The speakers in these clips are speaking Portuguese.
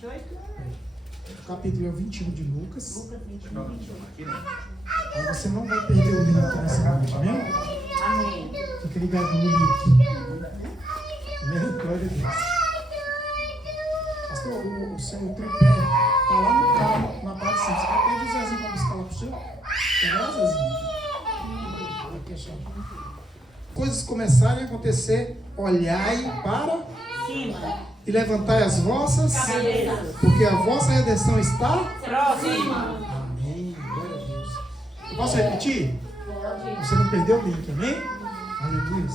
28? O capítulo é o 21 de Lucas. Lucas 21, 28. Aí você não vai perder o link nessa noite, amém? Amém. Fica ligado no link. Amém? Glória a Deus. Pastor, o seu tripé está lá no carro, na parte de cima. Você vai pedir o Zezinho para buscar lá para o senhor? Pegar o Zezinho. Aqui, chave. Coisas começarem a acontecer, olhai para Cima. e levantai as vossas, Cabeças. porque a vossa redenção está. Próxima. Amém. Glória a Deus. Eu posso repetir? Pode. Você não perdeu o link, amém? Aleluia.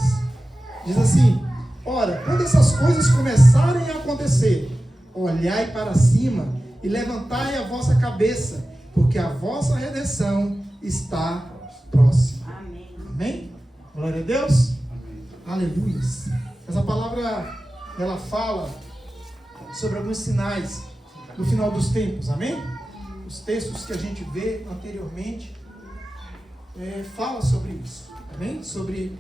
Diz assim: ora, quando essas coisas começarem a acontecer, olhai para cima e levantai a vossa cabeça, porque a vossa redenção está próxima. Amém. Amém? Glória a Deus. Aleluia. Essa palavra, ela fala sobre alguns sinais no final dos tempos, amém? Os textos que a gente vê anteriormente fala sobre isso, amém? Sobre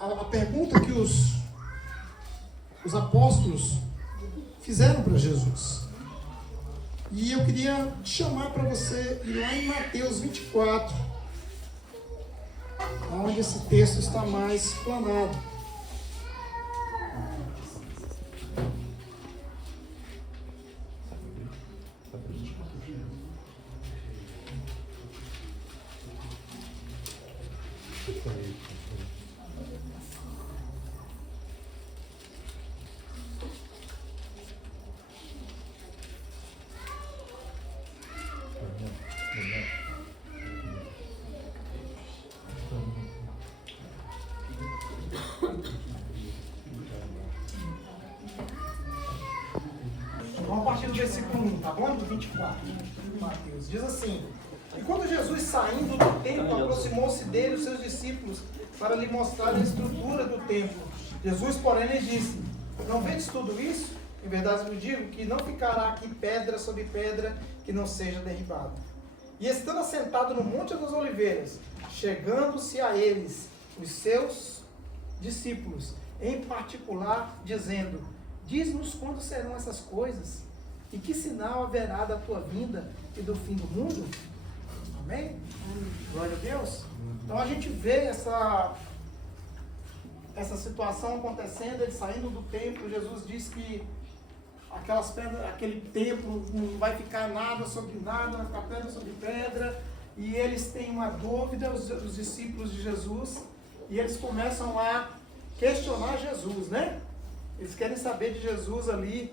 a pergunta que os apóstolos fizeram para Jesus. E eu queria te chamar para você ir lá em Mateus 24, onde esse texto está mais explanado. Vamos partir do versículo 1, tá bom? Do 24, de Mateus. Diz assim: e quando Jesus, saindo do templo, aproximou-se dele os seus discípulos para lhe mostrar a estrutura do templo. Jesus, porém, lhe disse: não vedes tudo isso? Em verdade vos digo que não ficará aqui pedra sobre pedra que não seja derribada. E estando assentado no Monte das Oliveiras, chegando-se a eles os seus discípulos, em particular, dizendo: diz-nos quando serão essas coisas, e que sinal haverá da tua vinda e do fim do mundo? Amém? Glória a Deus. Então a gente vê essa situação acontecendo, ele saindo do templo. Jesus diz que aquelas pedras, aquele templo não vai ficar nada sobre nada, vai ficar pedra sobre pedra. E eles têm uma dúvida, os discípulos de Jesus, e eles começam a questionar Jesus, né? Eles querem saber de Jesus ali,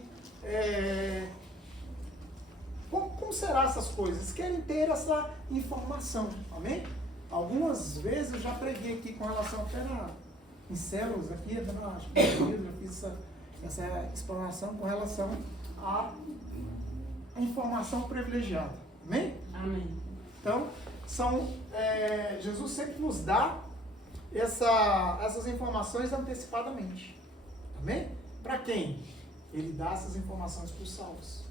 como serão essas coisas? Eles querem ter essa informação, amém? Algumas vezes eu já preguei aqui com relação até em células aqui, acho que eu já fiz essa explanação com relação à informação privilegiada, amém? Amém. Então, Jesus sempre nos dá essas informações antecipadamente. Amém? Para quem? Ele dá essas informações para os salvos.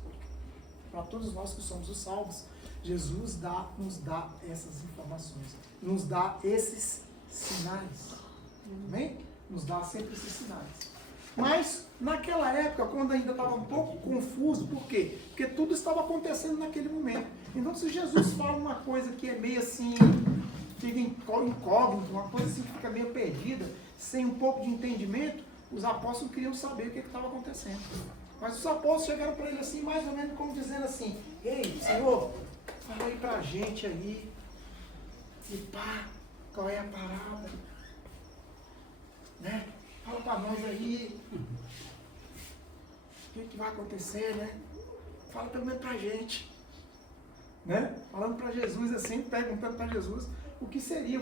Para todos nós que somos os salvos, Jesus nos dá essas informações. Nos dá esses sinais. Amém? Nos dá sempre esses sinais. Mas, naquela época, quando ainda estava um pouco confuso, por quê? Porque tudo estava acontecendo naquele momento. Então, se Jesus fala uma coisa que é meio assim, fica incógnito, uma coisa assim que fica meio perdida, sem um pouco de entendimento, os apóstolos queriam saber o que estava acontecendo. Mas os apóstolos chegaram para ele assim, mais ou menos como dizendo assim: ei, Senhor, fala aí para a gente aí, e pá, qual é a parada? Né? Fala para nós aí, o que vai acontecer, né? Fala pelo menos para a gente. Né? Falando para Jesus assim, perguntando para Jesus o que seria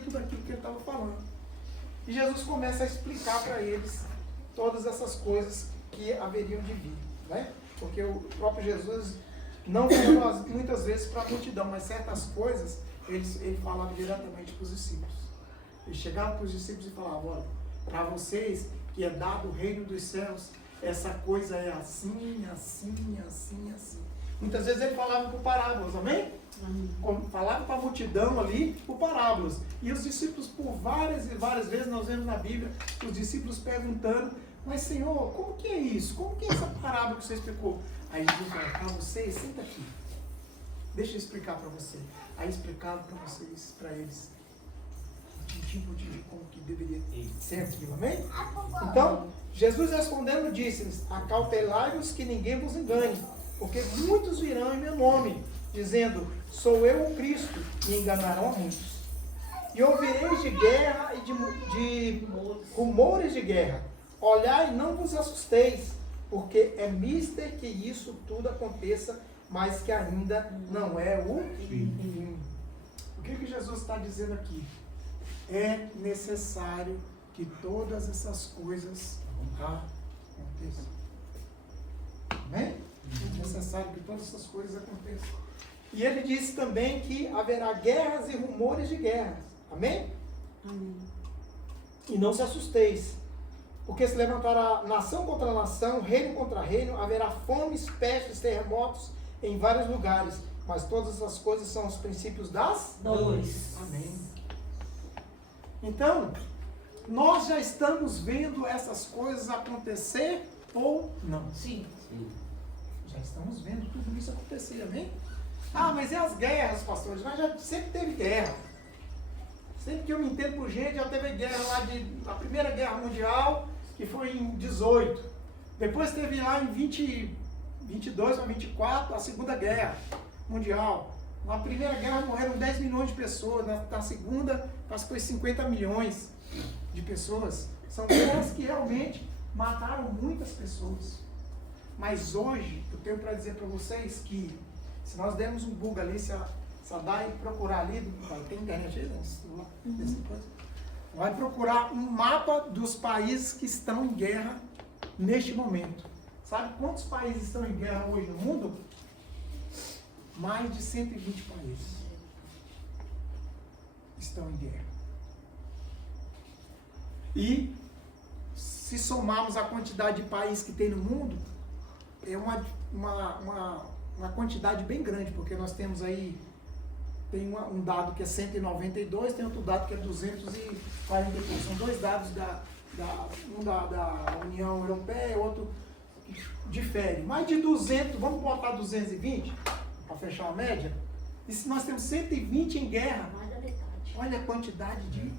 tudo aquilo que ele estava falando. E Jesus começa a explicar para eles todas essas coisas que haveriam de vir, né? Porque o próprio Jesus não falou muitas vezes para a multidão, mas certas coisas ele falava diretamente para os discípulos. Ele chegava para os discípulos e falava: olha, para vocês que é dado o reino dos céus, essa coisa é assim, assim, assim, assim. Muitas vezes ele falava por parábolas, amém? Falava para a multidão ali por parábolas. E os discípulos, por várias e várias vezes, nós vemos na Bíblia, os discípulos perguntando Mas Senhor, como que é isso? Como que é essa parábola que você explicou? Aí Jesus falou, para você, senta aqui. Deixa eu explicar para você. Aí explicava para vocês, para eles, como que deveria ser aquilo, amém? Então, Jesus respondendo disse-lhes, acautelai-vos que ninguém vos engane, porque muitos virão em meu nome, dizendo, sou eu o Cristo, e enganarão a muitos. E ouvireis de guerra e de rumores de guerra. Olhai e não vos assusteis, porque é mister que isso tudo aconteça, mas que ainda não é o fim. O que Jesus está dizendo aqui? É necessário que todas essas coisas aconteçam. Amém? É necessário que todas essas coisas aconteçam. E ele disse também que haverá guerras e rumores de guerras. Amém? Amém. E não se assusteis, porque se levantará nação contra nação, reino contra reino, haverá fomes, pestes, terremotos em vários lugares. Mas todas essas coisas são os princípios das dores. Amém. Então, nós já estamos vendo essas coisas acontecer ou não? Sim. Já estamos vendo tudo isso acontecer, amém? Ah, mas e as guerras, pastores? Mas já sempre teve guerra. Sempre que eu me entendo por gente, já teve guerra lá a Primeira Guerra Mundial, que foi em 18. Depois teve lá em 22 para 24, a Segunda Guerra Mundial. Na Primeira Guerra morreram 10 milhões de pessoas, na Segunda, acho que foi 50 milhões de pessoas. São guerras que realmente mataram muitas pessoas. Mas hoje, eu tenho para dizer para vocês que, se nós dermos um Google ali, se a Dai procurar ali, tem internet aí, vai procurar um mapa dos países que estão em guerra neste momento. Sabe quantos países estão em guerra hoje no mundo? Mais de 120 países estão em guerra. E se somarmos a quantidade de países que tem no mundo, é uma quantidade bem grande, porque nós temos aí, tem um dado que é 192, tem outro dado que é 240. São dois dados um da União Europeia, outro difere. Mais de 200, vamos botar 220? Para fechar a média, e se nós temos 120 em guerra, olha a quantidade de...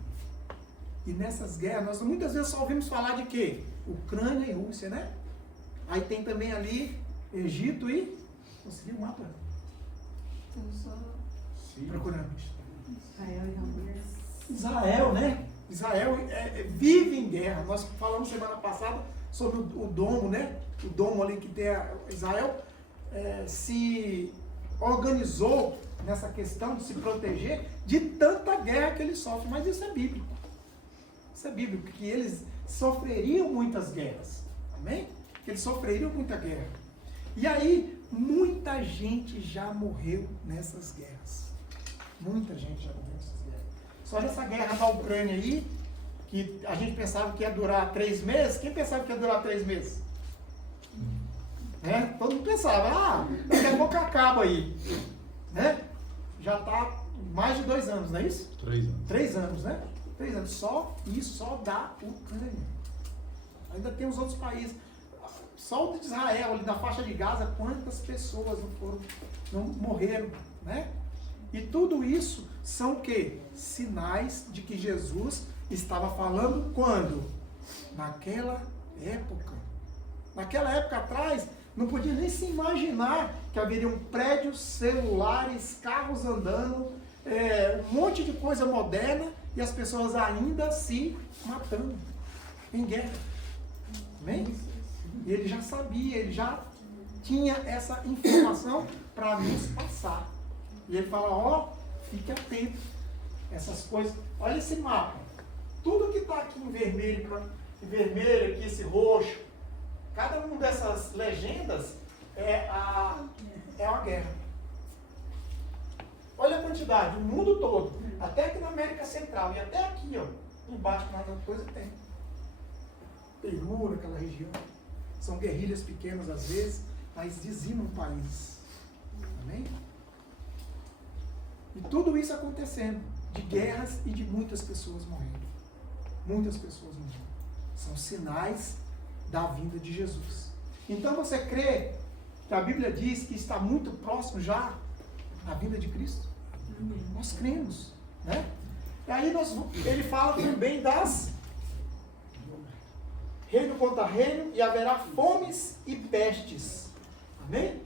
E nessas guerras, nós muitas vezes só ouvimos falar de quê? Ucrânia e Rússia, né? Aí tem também ali Egito e... Conseguiu o mapa? Procurando. Israel, né? Israel vive em guerra. Nós falamos semana passada sobre o domo, né? O domo ali que tem Israel se organizou nessa questão de se proteger de tanta guerra que eles sofrem. Mas isso é bíblico. Isso é bíblico, que eles sofreriam muitas guerras. Amém? Que eles sofreriam muita guerra. E aí, muita gente já morreu nessas guerras. Muita gente já morreu nessas guerras. Só nessa guerra da Ucrânia aí, que a gente pensava que ia durar 3 meses. Quem pensava que ia durar 3 meses? Todo mundo pensava, daqui a pouco acaba aí. Né? Já está mais de 2 anos, não é isso? 3 anos. 3 anos, né? 3 anos. Só da Ucrânia. Ainda tem os outros países. Só o de Israel, ali na faixa de Gaza, quantas pessoas não morreram, né? E tudo isso são o quê? Sinais de que Jesus estava falando quando? Naquela época. Naquela época atrás, não podia nem se imaginar que haveriam prédios, celulares, carros andando, um monte de coisa moderna e as pessoas ainda se matando em guerra. Amém? E ele já sabia, ele já tinha essa informação para nos passar. E ele fala, fique atento. Essas coisas. Olha esse mapa. Tudo que está aqui em vermelho, aqui esse roxo, cada uma dessas legendas é uma guerra. Olha a quantidade, o mundo todo, até aqui na América Central e até aqui, embaixo na coisa tem. Peru, naquela região. São guerrilhas pequenas às vezes, mas dizimam o país. Amém? E tudo isso acontecendo, de guerras e de muitas pessoas morrendo. Muitas pessoas morrendo. São sinais da vinda de Jesus. Então você crê que a Bíblia diz que está muito próximo já a vinda de Cristo? Nós cremos, né? E aí ele fala também das reino contra reino, e haverá fomes e pestes. Amém?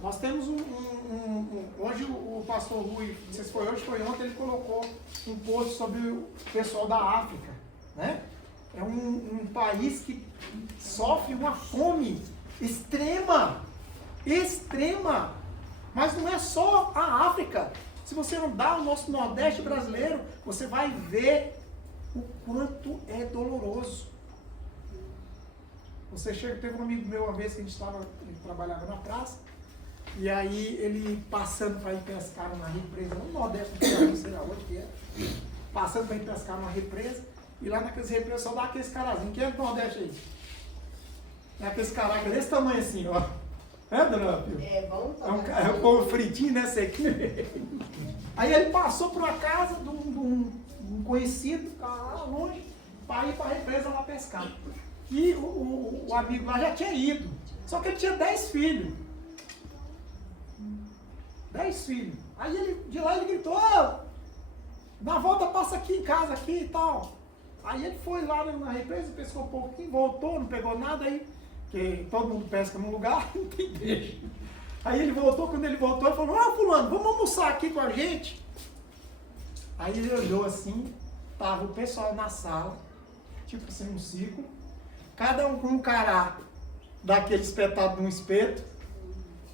Nós temos hoje o pastor Rui, não sei se foi hoje, foi ontem, ele colocou um post sobre o pessoal da África, né? É um país que sofre uma fome extrema, extrema. Mas não é só a África. Se você andar no nosso Nordeste brasileiro, você vai ver o quanto é doloroso. Você chega, teve um amigo meu uma vez que ele trabalhava na praça, e aí ele passando para ir pescar numa represa, no Nordeste, não sei lá onde que é, passando para ir pescar numa represa, e lá naqueles represas só dá aqueles carazinhos. Quem é do Nordeste aí? É aqueles caracas desse tamanho assim, ó. É, dona Pio? É bom. É um povo fritinho, né, sequinho. Aí ele passou por uma casa de um conhecido, lá longe, para ir para a represa lá pescar. E o amigo lá já tinha ido. Só que ele tinha 10 filhos. 10 filhos. Aí de lá ele gritou, na volta passa aqui em casa aqui e tal. Aí ele foi lá na represa, pescou um pouquinho, voltou, não pegou nada aí. Porque todo mundo pesca num lugar, não tem peixe. Aí ele voltou, quando ele voltou, ele falou, fulano, vamos almoçar aqui com a gente? Aí ele olhou assim, tava o pessoal na sala, tipo assim, um círculo, cada um com um cará daquele espetado num espeto,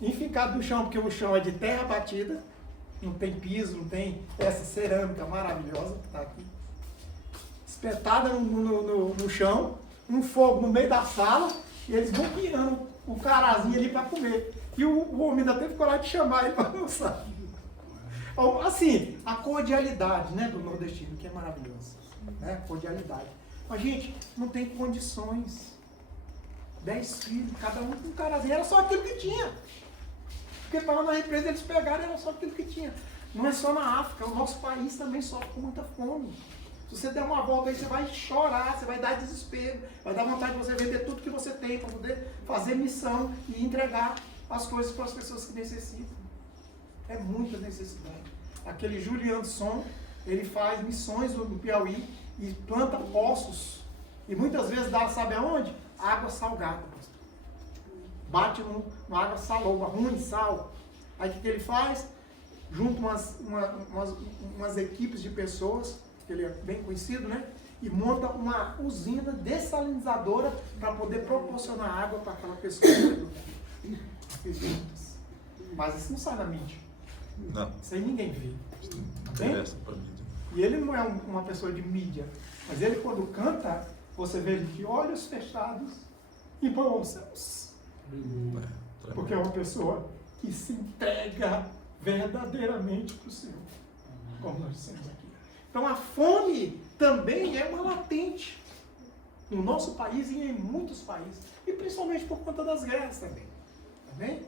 e ficado no chão, porque o chão é de terra batida, não tem piso, não tem essa cerâmica maravilhosa que está aqui, espetada no chão, um fogo no meio da sala, e eles vão guiando o carazinho ali para comer. E o homem ainda teve coragem de chamar ele para almoçar. Assim, a cordialidade, né, do nordestino, que é maravilhosa. Né? Cordialidade. Mas, gente, não tem condições. 10 filhos, cada um com um carazinho. Era só aquilo que tinha. Porque para lá na represa eles pegaram, era só aquilo que tinha. Não é só na África, o nosso país também sofre com muita fome. Se você der uma volta aí, você vai chorar, você vai dar desespero, vai dar vontade de você vender tudo que você tem para poder fazer missão e entregar as coisas para as pessoas que necessitam. É muita necessidade. Aquele Juliano Som, ele faz missões no Piauí e planta poços. E muitas vezes dá, sabe aonde? Água salgada. Bate numa água saloba, ruim, sal. Aí o que ele faz? Junta umas equipes de pessoas, que ele é bem conhecido, né? E monta uma usina dessalinizadora para poder proporcionar água para aquela pessoa. Mas isso não sai na mídia. Não. Isso aí ninguém vê. Interessa pra mídia. E ele não é uma pessoa de mídia. Mas ele, quando canta, você vê ele de olhos fechados e bons céus. Porque é uma pessoa que se entrega verdadeiramente para o Senhor. Como nós dissemos aqui. Então a fome também é uma latente no nosso país e em muitos países. E principalmente por conta das guerras também. Amém?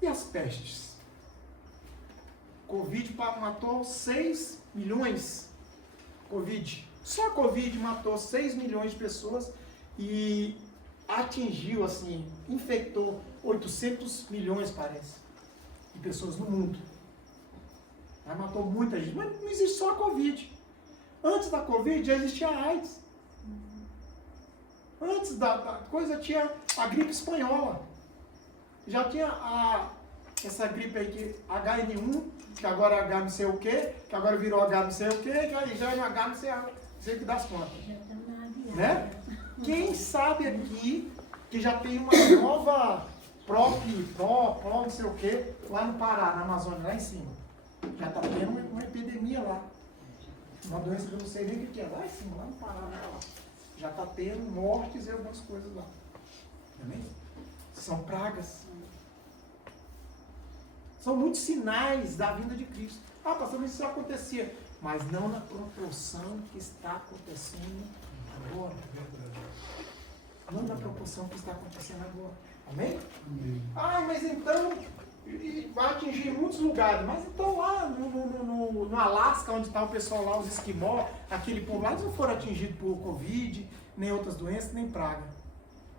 E as pestes? Covid matou 6 milhões. Covid. Só a Covid matou 6 milhões de pessoas e atingiu, assim, infectou 800 milhões, parece, de pessoas no mundo. Aí matou muita gente. Mas não existe só a Covid. Antes da Covid já existia a AIDS. Antes da coisa tinha a gripe espanhola. Já tinha essa gripe aí que HN1, que agora é H não sei o quê, que agora virou H não sei o quê, que já é H não sei o que das contas. Né? Quem sabe aqui que já tem uma nova Pro, não sei o quê, lá no Pará, na Amazônia, lá em cima. Já está tendo uma epidemia lá. Uma doença que eu não sei nem o que é. Lá em cima, lá no Pará, lá. Já está tendo mortes e algumas coisas lá. Amém? São pragas. São muitos sinais da vinda de Cristo. Pastor, mas isso acontecia. Mas não na proporção que está acontecendo agora. Não na proporção que está acontecendo agora. Amém? Mas então vai atingir muitos lugares. Mas então lá no Alasca, onde está o pessoal lá, os esquimó, aquele povo lá, eles não foram atingidos por Covid, nem outras doenças, nem praga.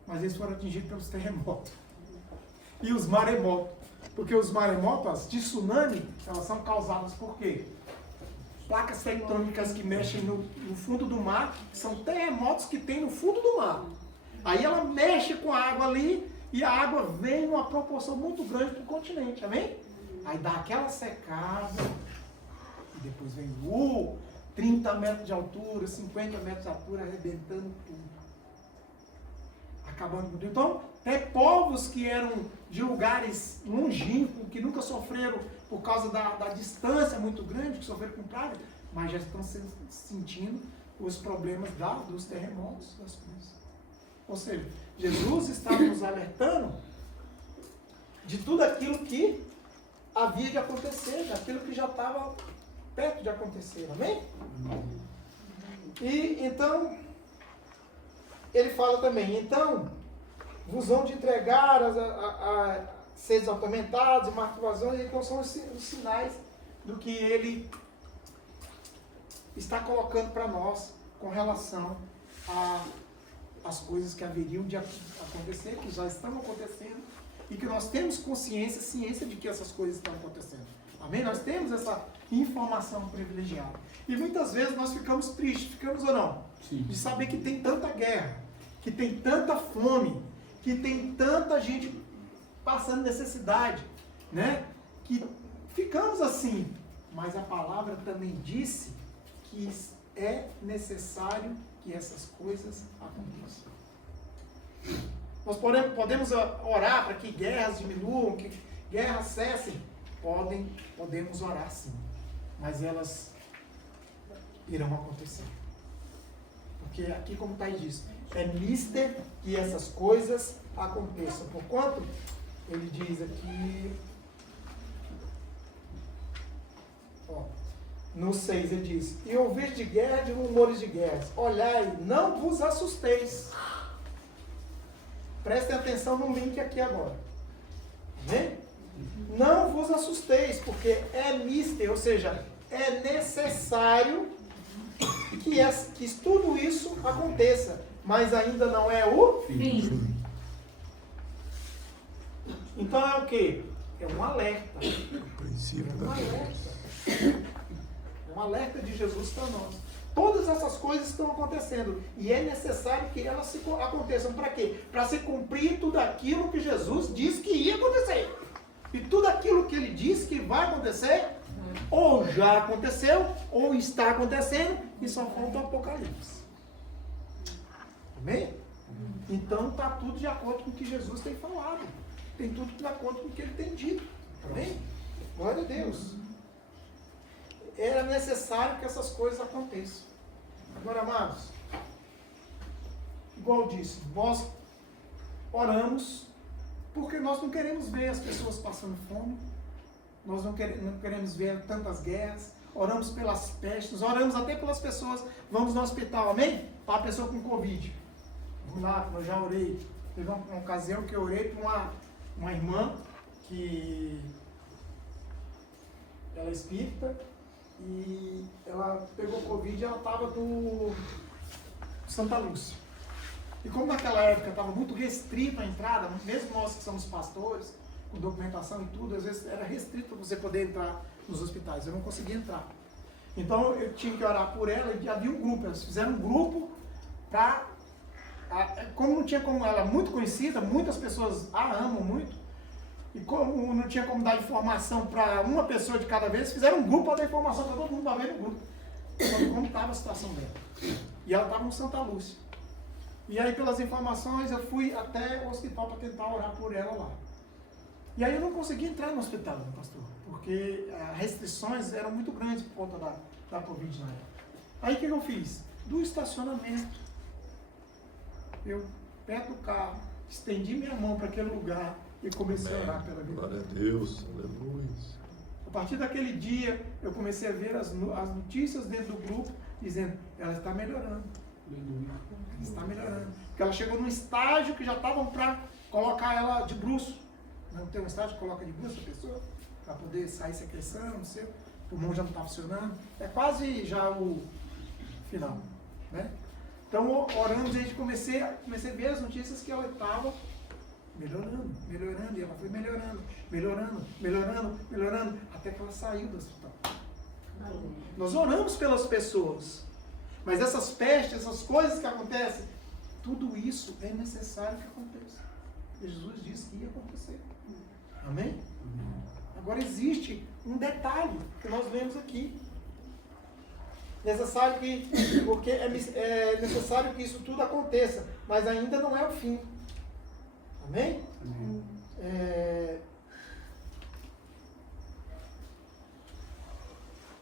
Mas eles foram atingidos pelos terremotos. E os maremotos. Porque os maremotos de tsunami, elas são causadas por quê? Placas tectônicas que mexem no fundo do mar, são terremotos que tem no fundo do mar. Aí ela mexe com a água ali, e a água vem numa proporção muito grande para o continente, amém? Aí dá aquela secada, e depois vem 30 metros de altura, 50 metros de altura, arrebentando tudo. Acabando com tudo. Então, tem povos que eram de lugares longínquos, que nunca sofreram por causa da distância muito grande, que sofreram com praga, mas já estão sentindo os problemas dos terremotos, das coisas. Ou seja, Jesus estava nos alertando de tudo aquilo que havia de acontecer, daquilo que já estava perto de acontecer, amém? E então, ele fala também, então, vos vão de entregar a seres atormentados e martirizações, então são os sinais do que ele está colocando para nós com relação às coisas que haveriam de acontecer, que já estão acontecendo, e que nós temos ciência de que essas coisas estão acontecendo. Amém? Nós temos essa informação privilegiada. E muitas vezes nós ficamos tristes, ficamos ou não? Sim. De saber que tem tanta guerra, que tem tanta fome, que tem tanta gente passando necessidade, né? Que ficamos assim. Mas a palavra também disse que é necessário que essas coisas aconteçam. Nós podemos orar para que guerras diminuam, que guerras cessem. Podemos orar sim, mas elas irão acontecer. Porque aqui, como está aí diz, é mister que essas coisas aconteçam. Porquanto, ele diz aqui, no 6 ele diz, e ouvir de guerra, de rumores de guerras, olhai, não vos assusteis. Prestem atenção no link aqui agora. Amém? Não vos assusteis, porque é mister, ou seja, é necessário que tudo isso aconteça, mas ainda não é o fim. Então é o quê? É um alerta. É um alerta de Jesus para nós. Todas essas coisas estão acontecendo e é necessário que elas aconteçam. Para quê? Para se cumprir tudo aquilo que Jesus disse que ia acontecer. E tudo aquilo que ele disse que vai acontecer, ou já aconteceu, ou está acontecendo, e só falta o Apocalipse. Amém? Então está tudo de acordo com o que Jesus tem falado. Tem tudo de acordo com o que ele tem dito. Amém? Glória a Deus. Era necessário que essas coisas aconteçam. Agora, amados, igual eu disse, nós oramos porque nós não queremos ver as pessoas passando fome, nós não queremos ver tantas guerras, oramos pelas pestes, oramos até pelas pessoas, vamos no hospital, amém? Para a pessoa com Covid. Vamos lá, eu já orei. Teve uma ocasião que eu orei para uma irmã que ela é espírita, e ela pegou Covid e ela estava do Santa Lúcia. E como naquela época estava muito restrito a entrada, mesmo nós que somos pastores, com documentação e tudo, às vezes era restrito você poder entrar nos hospitais. Eu não conseguia entrar. Então eu tinha que orar por ela e havia um grupo. Eles fizeram um grupo para... Como não tinha como... Ela é muito conhecida, muitas pessoas a amam muito. E como não tinha como dar informação para uma pessoa de cada vez, fizeram um grupo para dar informação para todo mundo para ver no grupo. Como estava a situação dela. E ela estava no Santa Lúcia. E aí, pelas informações, eu fui até o hospital para tentar orar por ela lá. E aí eu não consegui entrar no hospital, pastor, porque as restrições eram muito grandes por conta da Covid na época. Aí o que eu fiz? Do estacionamento, eu perto do carro, estendi minha mão para aquele lugar e comecei a orar pela vida. Glória a Deus, aleluia. A partir daquele dia, eu comecei a ver as notícias dentro do grupo, dizendo, ela está melhorando. Ela está melhorando. Porque ela chegou num estágio que já estavam para colocar ela de bruço. Não tem um estágio que coloca de bruço a pessoa? Para poder sair secreção, não sei. O pulmão já não está funcionando. É quase já o final. Né? Então, orando, a gente comecei a ver as notícias que ela estava melhorando, e ela foi melhorando, até que ela saiu do hospital. Nós oramos pelas pessoas, mas essas pestes, essas coisas que acontecem, tudo isso é necessário que aconteça. Jesus disse que ia acontecer. Amém? Agora existe um detalhe que nós vemos aqui. Porque é necessário que isso tudo aconteça, mas ainda não é o fim. Amém?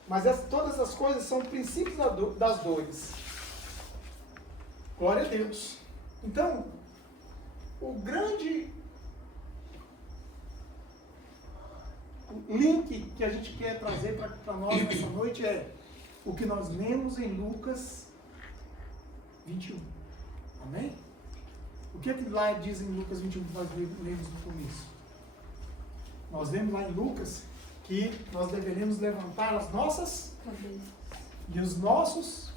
Mas todas essas coisas são princípios das dores. Glória a Deus. Então, o grande link que a gente quer trazer para nós nessa noite é o que nós lemos em Lucas 21. Amém? O que lá diz em Lucas 21 que nós lemos no começo? Nós lemos lá em Lucas que nós deveríamos levantar as nossas e os nossos,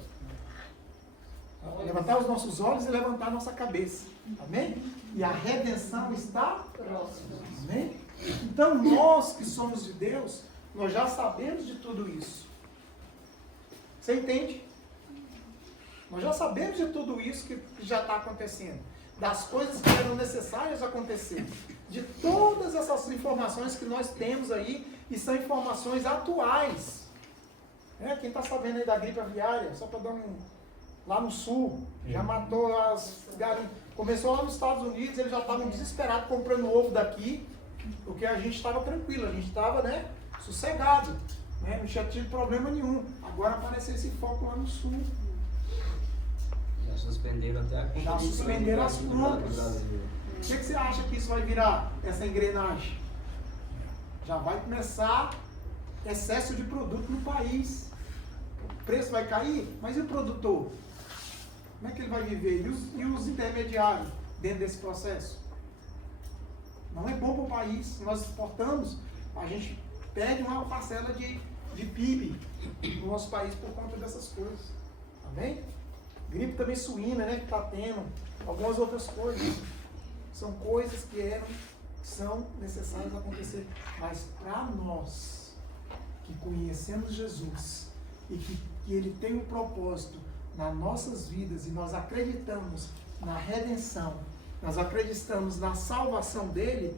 levantar os nossos olhos e levantar a nossa cabeça. Amém? E a redenção está próxima. Amém? Então nós que somos de Deus, nós já sabemos de tudo isso. Você entende? Nós já sabemos de tudo isso que já está acontecendo. Das coisas que eram necessárias acontecer. De todas essas informações que nós temos aí, e são informações atuais. Quem está sabendo aí da gripe aviária, só para dar lá no sul, já matou as galinhas. Começou lá nos Estados Unidos, eles já estavam desesperados comprando ovo daqui, porque a gente estava tranquilo, a gente estava, sossegado. Não tinha tido problema nenhum. Agora apareceu esse foco lá no sul. Já suspenderam até a compra. Já suspenderam as compras. O que você acha que isso vai virar, essa engrenagem? Já vai começar excesso de produto no país. O preço vai cair, mas e o produtor? Como é que ele vai viver? E os intermediários dentro desse processo? Não é bom para o país. Se nós exportamos, a gente perde uma parcela de PIB no nosso país por conta dessas coisas. Amém? Gripe também suína, que está tendo. Algumas outras coisas. São coisas que são necessárias acontecer. Mas para nós, que conhecemos Jesus, e que Ele tem um propósito nas nossas vidas, e nós acreditamos na redenção, nós acreditamos na salvação dEle,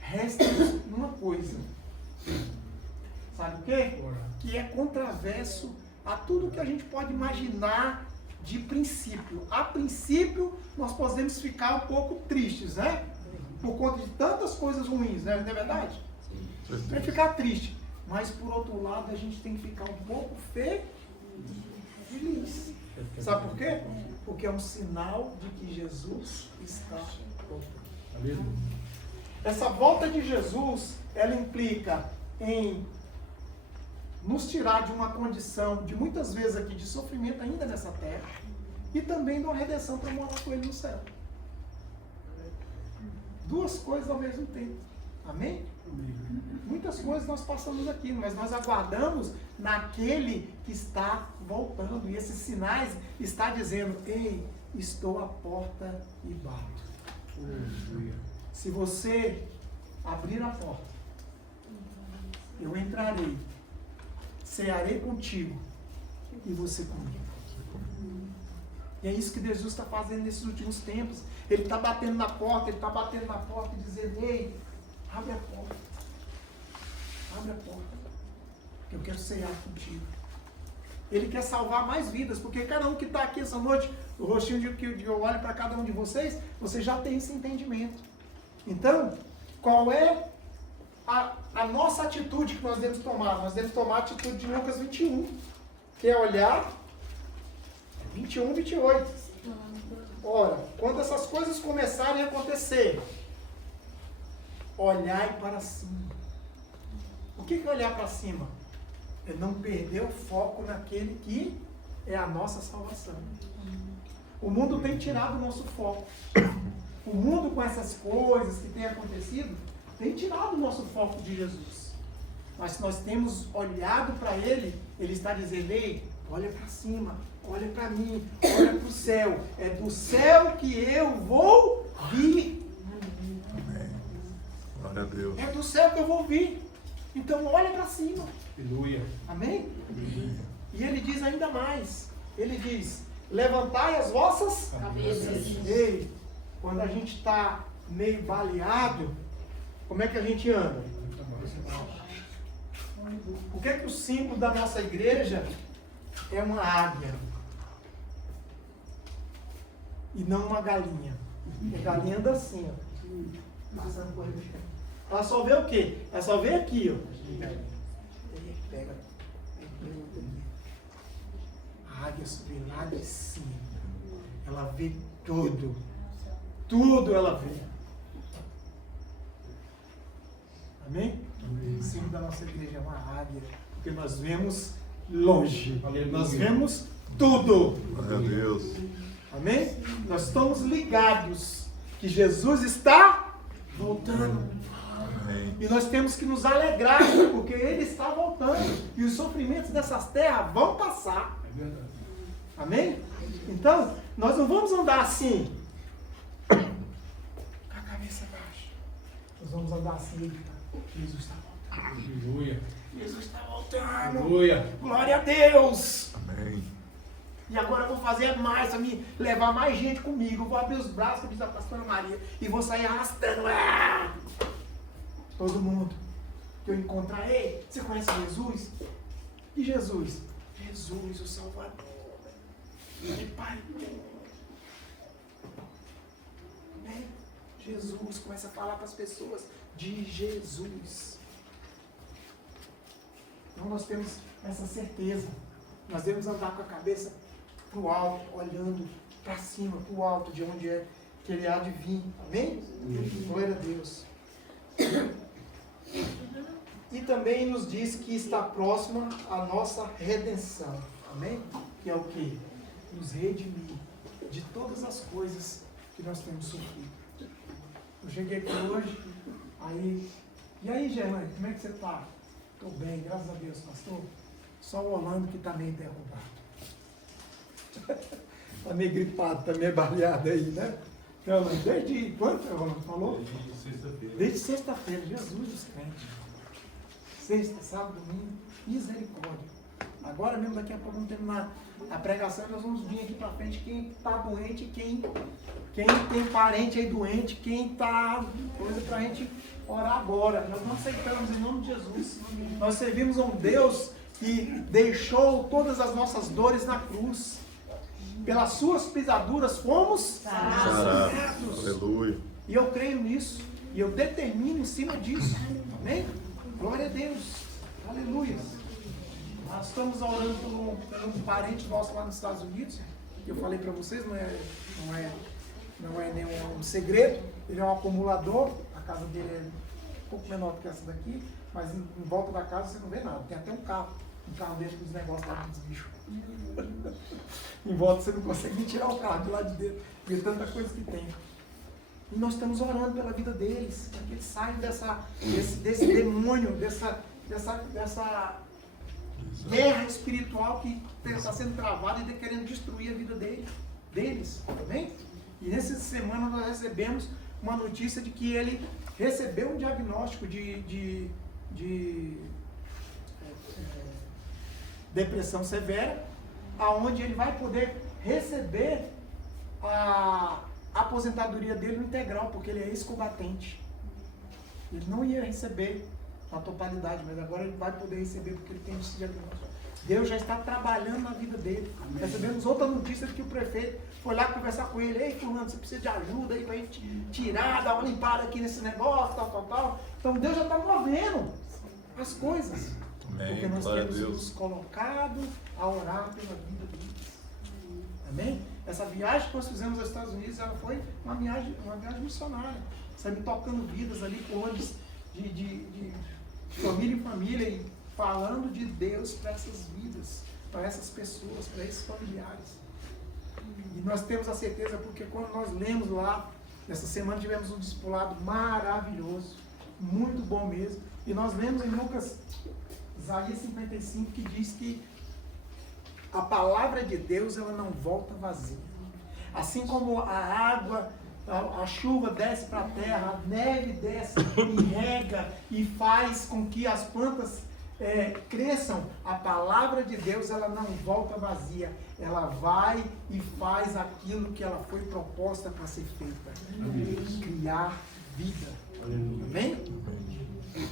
resta-nos uma coisa. Sabe o quê? Que é contraverso a tudo que a gente pode imaginar de princípio. A princípio, nós podemos ficar um pouco tristes, por conta de tantas coisas ruins, não é verdade? Tem que ficar triste. Mas, por outro lado, a gente tem que ficar um pouco feliz. Sabe por quê? Porque é um sinal de que Jesus está voltando. Essa volta de Jesus, ela implica em nos tirar de uma condição, de muitas vezes aqui, de sofrimento ainda nessa terra, e também de uma redenção para morar com Ele no céu. Duas coisas ao mesmo tempo. Amém? Muitas coisas nós passamos aqui, mas nós aguardamos naquele que está voltando. E esses sinais está dizendo: ei, estou à porta e bato. Se você abrir a porta, eu entrarei, cearei contigo e você comigo. E é isso que Jesus está fazendo nesses últimos tempos. Ele está batendo na porta, e dizendo: ei, abre a porta. Abre a porta. Que eu quero cear contigo. Ele quer salvar mais vidas, porque cada um que está aqui essa noite, o rostinho de que eu olho para cada um de vocês, você já tem esse entendimento. Então, qual é a nossa atitude que nós devemos tomar? Nós devemos tomar a atitude de Lucas 21, que é olhar 21, 28. Ora, quando essas coisas começarem a acontecer, olhai para cima. O que é olhar para cima? É não perder o foco naquele que é a nossa salvação. O mundo tem tirado o nosso foco. O mundo, com essas coisas que têm acontecido, tem tirado o nosso foco de Jesus. Mas se nós temos olhado para Ele, Ele está dizendo: ei, olha para cima, olha para mim, olha para o céu. É do céu que eu vou vir. Amém. Glória a Deus. É do céu que eu vou vir. Então olha para cima. Aleluia. Amém? E ele diz ainda mais. Ele diz, levantai as vossas Cabeças. Ei, quando a gente está meio baleado, como é que a gente anda? Por que o símbolo da nossa igreja é uma águia? E não uma galinha. A galinha anda assim, ó. Passando por aí. Ela só vê o quê? Ela só vê aqui, ó. Pega. A águia sobe lá de cima. Ela vê tudo. Tudo ela vê. Amém? O símbolo da nossa igreja é uma águia. Porque nós vemos longe. Aleluia. Nós vemos tudo. Glória a Deus. Amém? Nós estamos ligados que Jesus está voltando. Amém. E nós temos que nos alegrar, porque Ele está voltando. E os sofrimentos dessas terras vão passar. É verdade. Amém? Então, nós não vamos andar assim, com a cabeça baixa. Nós vamos andar assim. Jesus está voltando. Aleluia. Jesus está voltando. Aleluia. Glória a Deus. Amém. E agora eu vou fazer mais, para me levar mais gente comigo. Eu vou abrir os braços, como diz a pastora Maria, e vou sair arrastando. Todo mundo que eu encontrar, ei, você conhece Jesus? E Jesus? Jesus, o Salvador. Ele, Pai. Amém? Jesus, começa a falar para as pessoas de Jesus. Então nós temos essa certeza. Nós devemos andar com a cabeça para o alto, olhando para cima, para o alto, de onde é que Ele há de vir. Amém? Glória a Deus. E também nos diz que está próxima a nossa redenção. Amém? Que é o quê? Nos redimir de todas as coisas que nós temos sofrido. Eu cheguei aqui hoje, aí... E aí, Gerlane, como é que você está? Estou bem, graças a Deus, pastor. Só o Orlando que está meio derrubado. Está meio gripado, está meio baleado aí, né? Então, desde quando, Orlando falou? Desde sexta-feira. Desde sexta-feira, Jesus dos crentes. Sexta, sábado, domingo, misericórdia. Agora mesmo, daqui a pouco, vamos terminar a pregação, nós vamos vir aqui para frente quem está doente, quem tem parente aí doente, quem está coisa para a gente orar agora. Nós não aceitamos em nome de Jesus. Nós servimos a um Deus que deixou todas as nossas dores na cruz. Pelas suas pisaduras fomos sarados. Aleluia. E eu creio nisso. E eu determino em cima disso. Amém? Glória a Deus. Aleluia. Nós estamos orando por um parente nosso lá nos Estados Unidos. Eu falei para vocês, não é nenhum segredo. Ele é um acumulador. A casa dele é um pouco menor que essa daqui. Mas em volta da casa você não vê nada. Tem até um carro. Um carro dentro dos negócios lá dos bichos. Em volta você não consegue nem tirar o carro de lá de dentro. Porque tanta coisa que tem. E nós estamos orando pela vida deles, para que eles saiam desse demônio, dessa guerra espiritual que está sendo travada e querendo destruir a vida deles. Amém? E nessa semana nós recebemos uma notícia de que ele recebeu um diagnóstico de depressão severa, aonde ele vai poder receber a aposentadoria dele no integral, porque ele é ex-combatente. Ele não ia receber a totalidade, mas agora ele vai poder receber porque ele tem esse diagnóstico. Deus já está trabalhando na vida dele. Amém. Recebemos outra notícia de que o prefeito foi lá conversar com ele. Ei, fulano, você precisa de ajuda aí para a gente tirar, dar uma limpada aqui nesse negócio, tal. Então Deus já está movendo as coisas. Amém. Porque nós Glória a temos Deus. nos colocado a orar pela vida deles. Amém? Essa viagem que nós fizemos aos Estados Unidos, ela foi uma viagem missionária. Saímos tocando vidas ali, por onde de família em família, e falando de Deus para essas vidas, para essas pessoas, para esses familiares. E nós temos a certeza, porque quando nós lemos lá, nessa semana tivemos um discipulado maravilhoso, muito bom mesmo. E nós lemos em Lucas, Isaías 55, que diz que A palavra de Deus, ela não volta vazia. Assim como a água, a chuva desce para a terra, a neve desce e rega e faz com que as plantas cresçam, a palavra de Deus, ela não volta vazia. Ela vai e faz aquilo que ela foi proposta para ser feita. Criar vida. Amém?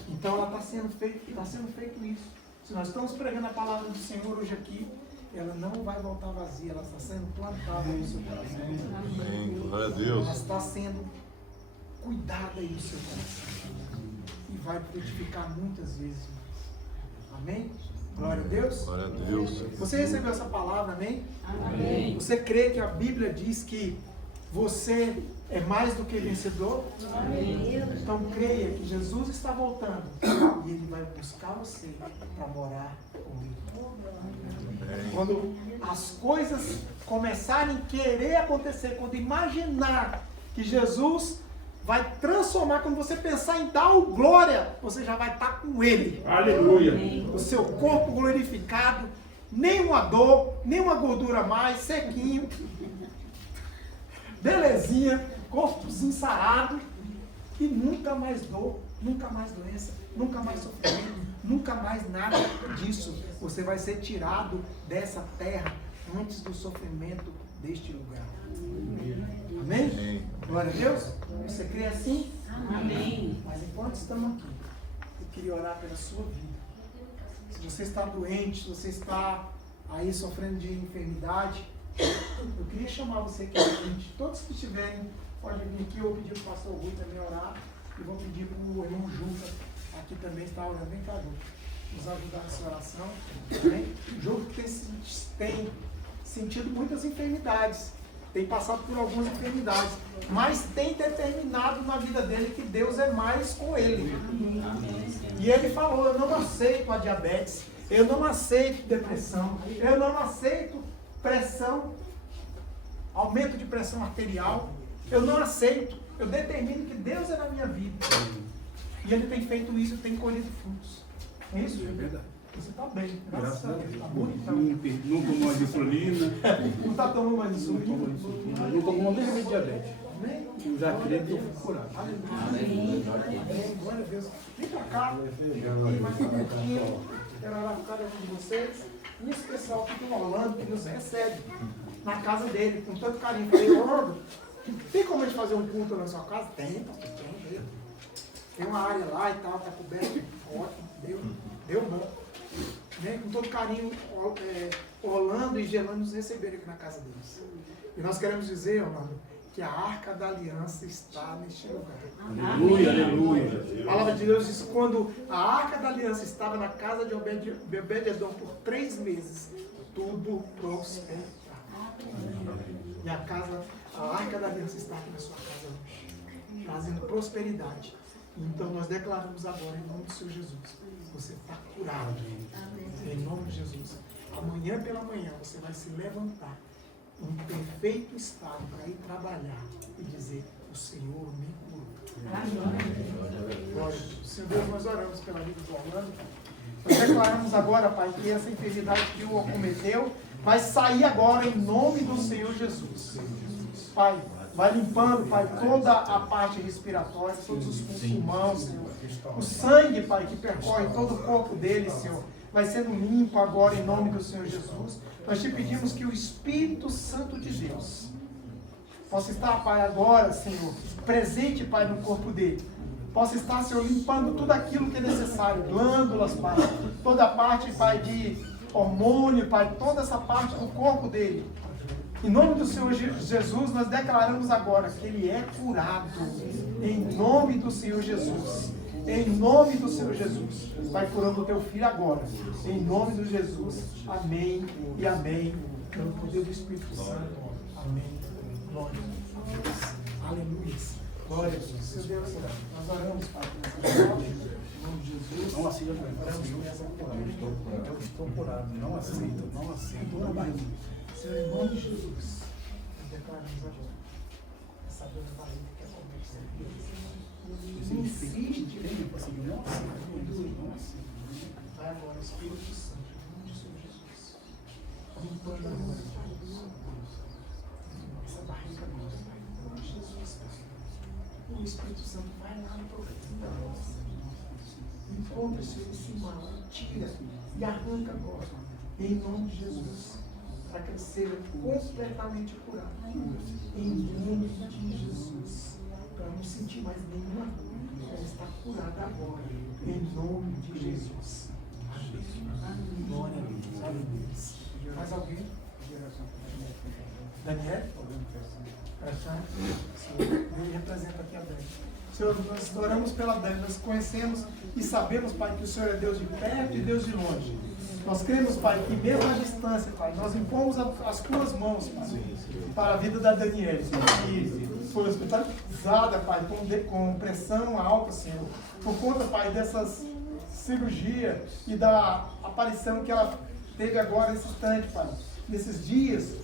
Então ela está sendo feito isso. Se nós estamos pregando a palavra do Senhor hoje aqui, ela não vai voltar vazia, ela está sendo plantada no seu coração. Amém. Glória a Deus. Ela está sendo cuidada aí no seu coração. E vai frutificar muitas vezes mais. Amém? Glória a Deus. Glória a Deus. Você recebeu essa palavra, amém? Amém. Você crê que a Bíblia diz que você é mais do que vencedor? Amém. Então creia que Jesus está voltando e Ele vai buscar você para morar com Ele. Amém. Quando as coisas começarem a querer acontecer, quando imaginar que Jesus vai transformar, quando você pensar em dar o glória, você já vai estar com Ele. Aleluia. O seu corpo glorificado, nenhuma dor, nenhuma gordura mais, sequinho, belezinha, corpozinho sarado, e nunca mais dor, nunca mais doença, nunca mais sofrimento, nunca mais nada disso. Você vai ser tirado dessa terra antes do sofrimento deste lugar. Amém? Amém. Glória a Deus. Você crê assim? Amém. Mas enquanto estamos aqui, eu queria orar pela sua vida. Se você está doente, se você está aí sofrendo de enfermidade, eu queria chamar você que é doente. Todos que estiverem, podem vir aqui. Eu vou pedir para o pastor Rui também orar. E vou pedir para o irmão Juca, aqui também está orando. Vem cá, Juca, nos ajudar nessa oração. Amém? Juca que tem sentido muitas enfermidades. Tem passado por algumas enfermidades, mas tem determinado na vida dele que Deus é mais com ele. E ele falou: eu não aceito a diabetes, eu não aceito depressão, eu não aceito pressão, aumento de pressão arterial, eu não aceito, eu determino que Deus é na minha vida. E ele tem feito isso, tem colhido frutos. É isso? É verdade. Você está bem, Graças a Deus. Está muito, Não tomou mais insulina. não está tomando mais insulina. Não tomou nem remédio de diabetes. Amém? Eu já creio que eu fui curado. Amém. Glória a Deus. Vem pra cá. E mais um pouquinho. Quero orar por cada um de vocês. Em especial aqui do Orlando, que nos recebe na casa dele, com tanto carinho. Falei: Orlando, tem como a gente fazer um culto na sua casa? Tem, pastor, tem. Tem uma área lá e tal, tá coberto. Ótimo, deu bom. Né? Com todo carinho, Orlando e Gelano nos receberam aqui na casa deles. E nós queremos dizer, Orlando, que a Arca da Aliança está neste lugar. Aleluia, aleluia. A palavra de Deus diz que quando a Arca da Aliança estava na casa de Obed-Edom por 3 meses, tudo prosperava. E a Arca da Aliança está aqui na sua casa hoje, trazendo prosperidade. Então nós declaramos agora, em nome do Senhor Jesus, você está curado. Em nome de Jesus. Amanhã pela manhã você vai se levantar em perfeito estado para ir trabalhar e dizer: o Senhor me curou. Glória a Deus. Senhor Deus, nós oramos pela vida do Orlando. Nós declaramos agora, Pai, que essa enfermidade que o acometeu vai sair agora em nome do Senhor Jesus. Pai, vai limpando, Pai, toda a parte respiratória, todos os pulmões, Senhor. O sangue, Pai, que percorre todo o corpo dele, Senhor, vai sendo limpo agora em nome do Senhor Jesus. Nós te pedimos que o Espírito Santo de Deus possa estar, Pai, agora, Senhor, presente, Pai, no corpo dele. Possa estar, Senhor, limpando tudo aquilo que é necessário, glândulas, Pai, toda a parte, Pai, de hormônio, Pai, toda essa parte do corpo dele. Em nome do Senhor Jesus, nós declaramos agora que ele é curado. Em nome do Senhor Jesus. Em nome do Senhor Jesus. Vai curando o teu filho agora. Em nome de Jesus. Amém e amém. Pelo poder do Espírito Santo. Amém. Glória a Deus. Aleluia. Glória a Deus. Seu Deus, nós oramos, Pai, nessa noite. Em nome de Jesus. Não aceito. Oramos por essa cura. Eu estou curado. Não aceito. Não aceito. Não mais. Senhor, em nome de Jesus, nós declaramos agora essa dor de barriga que acontece. Insiste, Não aceito. vai agora, Espírito Santo, em nome do Senhor Jesus. limpando agora. Essa barriga nossa, Pai. Em nome de Jesus, Pai. O Espírito Santo vai lá no profundo da nossa. Encontra, Senhor, esse mal, tira e arranca agora. Em nome de Jesus. Para que ele seja completamente curado. Em nome de Jesus. Para não sentir mais nenhuma dor. Ela está curada agora. Em nome de Jesus. Amém. Glória a Deus. Aleluia. Mais alguém? Daniel? Ele representa aqui a Dani. Senhor, nós oramos pela Dani. Nós conhecemos e sabemos, Pai, que o Senhor é Deus de perto e Deus de longe. Nós cremos, Pai, que mesmo à distância, Pai, nós impomos as tuas mãos, Pai, para a vida da Daniela, que foi hospitalizada, Pai, com pressão alta, Senhor, por conta, Pai, dessas cirurgias e da aparição que ela teve agora nesse instante, Pai, nesses dias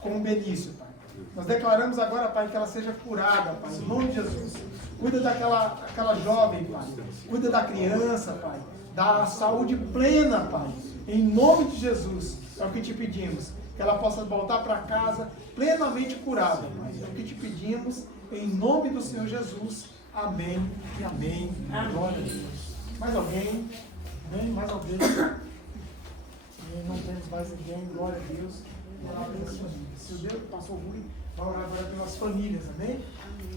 com o Benício, Pai. Nós declaramos agora, Pai, que ela seja curada, Pai, em nome de Jesus. Cuida daquela jovem, Pai. Cuida da criança, Pai. Da saúde plena, Pai. Em nome de Jesus, é o que te pedimos. Que ela possa voltar para casa plenamente curada, Pai. É o que te pedimos, em nome do Senhor Jesus. Amém e amém. Glória a Deus. Mais alguém? Amém? Mais alguém? Não temos mais ninguém. Glória a Deus. Se o Deus passou ruim, vai orar agora pelas famílias, amém?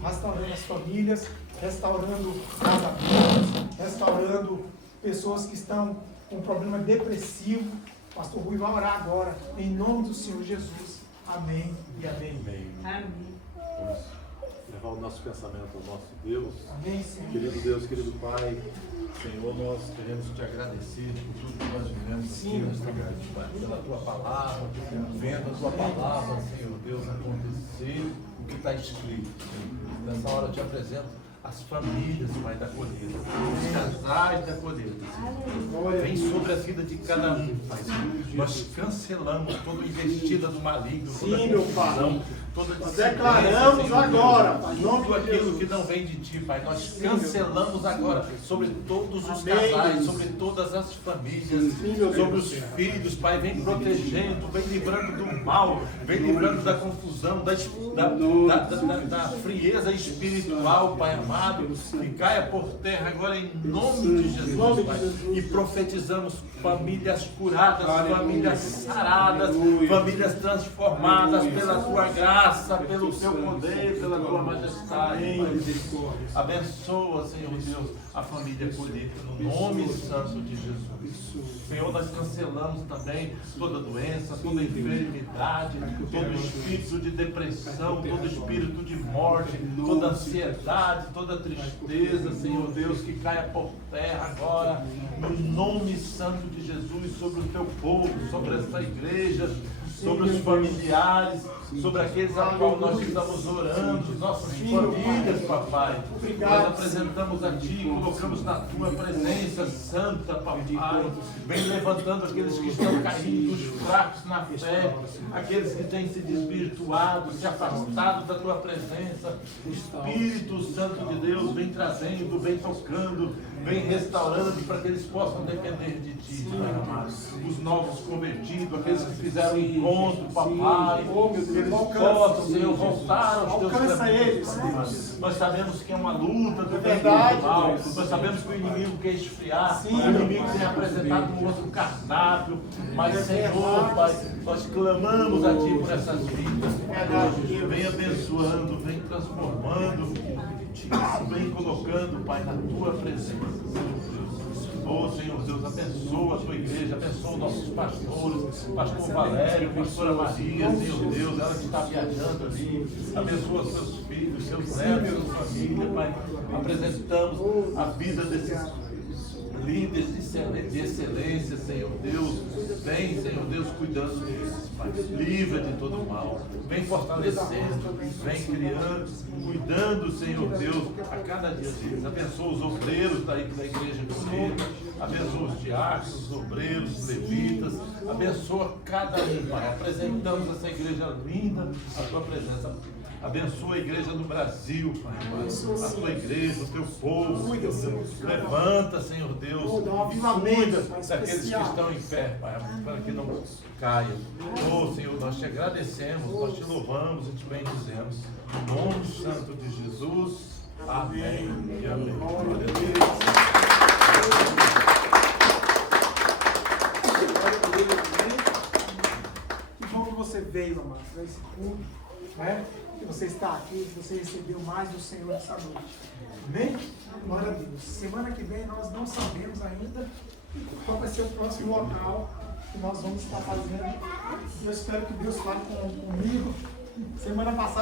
Restaurando as famílias, restaurando casamentos, restaurando pessoas que estão com problema depressivo. Pastor Rui vai orar agora, em nome do Senhor Jesus. Amém e amém. Amém. Vamos levar o nosso pensamento ao nosso Deus. Amém, Senhor. Querido Deus, querido Pai, Senhor, nós queremos te agradecer por tudo que nós vivemos aqui nesta noite, Pai, pela tua palavra, vendo a tua palavra, Senhor Deus, acontecer o que está escrito, Senhor. Nessa hora eu te apresento as famílias, Pai, da colheita, os casais da colheita, Senhor. Vem sobre a vida de cada um, Pai. Nós cancelamos toda investida do maligno, toda confusão, toda Nós declaramos Senhor, agora, Deus, Pai, em tudo aquilo que não vem de ti, Pai. Nós cancelamos agora sobre todos os casais, sobre todas as famílias, sobre os filhos, Pai. Vem protegendo, vem livrando do mal, vem livrando da confusão, da frieza espiritual, Pai amado. Que caia por terra agora em nome de Jesus, Pai. E profetizamos famílias curadas, famílias saradas, famílias transformadas pela tua graça, pelo teu poder, pela tua majestade, Pai. Abençoa, Senhor Deus, a família colheita no nome santo de Jesus. Senhor, nós cancelamos também toda doença, toda enfermidade, todo espírito de depressão, todo espírito de morte, toda ansiedade, toda tristeza, Senhor Deus, que caia por terra agora, no nome santo de Jesus, sobre o teu povo, sobre essa igreja, sobre os familiares, sobre aqueles a qual nós estamos orando, nossas famílias, papai. Nós apresentamos a ti, colocamos na tua presença santa, papai. Vem levantando aqueles que estão caindo, os fracos na fé, aqueles que têm se desvirtuado, se afastado da tua presença. Espírito Santo de Deus, vem trazendo, vem tocando, vem restaurando para que eles possam depender de ti, Pai amado. Os novos convertidos, aqueles que fizeram encontro, papai, eles possam, Senhor, voltar aos teus caminhos, Pai. Nós sabemos que é uma luta do bem e do mal, nós sabemos que o inimigo quer esfriar, o inimigo tem apresentado um outro cardápio, mas, Senhor, Pai, nós clamamos a ti por essas vidas, vem abençoando, vem transformando, vem colocando, Pai, na tua presença, Senhor Deus. Oh, Senhor Deus, abençoa a tua igreja, abençoa nossos pastores, pastor Valério, pastora Maria, Senhor Deus, ela que está viajando ali, abençoa seus filhos, seus netos, sua família, Pai. Apresentamos a vida desses líderes de excelência, Senhor Deus. Vem, Senhor Deus, cuidando deles, Pai. Livra de todo mal. Vem fortalecendo, vem criando, cuidando, Senhor Deus, a cada dia deles. Abençoa os obreiros da igreja colheita. Abençoa os diáconos, os obreiros, os levitas. Abençoa cada um, Pai. Apresentamos essa igreja linda à tua presença. Abençoa a igreja do Brasil, Pai. Abençoa, A tua igreja, o teu povo. Cuida, Senhor Deus. Senhor. Levanta, Senhor Deus. Oh, dá um E avivamento, cuida Pai, daqueles que especial. estão em pé, Pai, para que não caiam. Oh, Senhor, nós te agradecemos, nós te louvamos e te bendizemos. Em nome santo de Jesus. Amém. E amém. Glória a Glória a Deus. Glória a Deus, amém? Que bom que você veio, amado, para esse culto, né? Que você está aqui, que você recebeu mais do Senhor essa noite. Amém? Glória a Deus. Semana que vem nós não sabemos ainda qual vai ser o próximo local que nós vamos estar fazendo. Eu espero que Deus fale comigo. Semana passada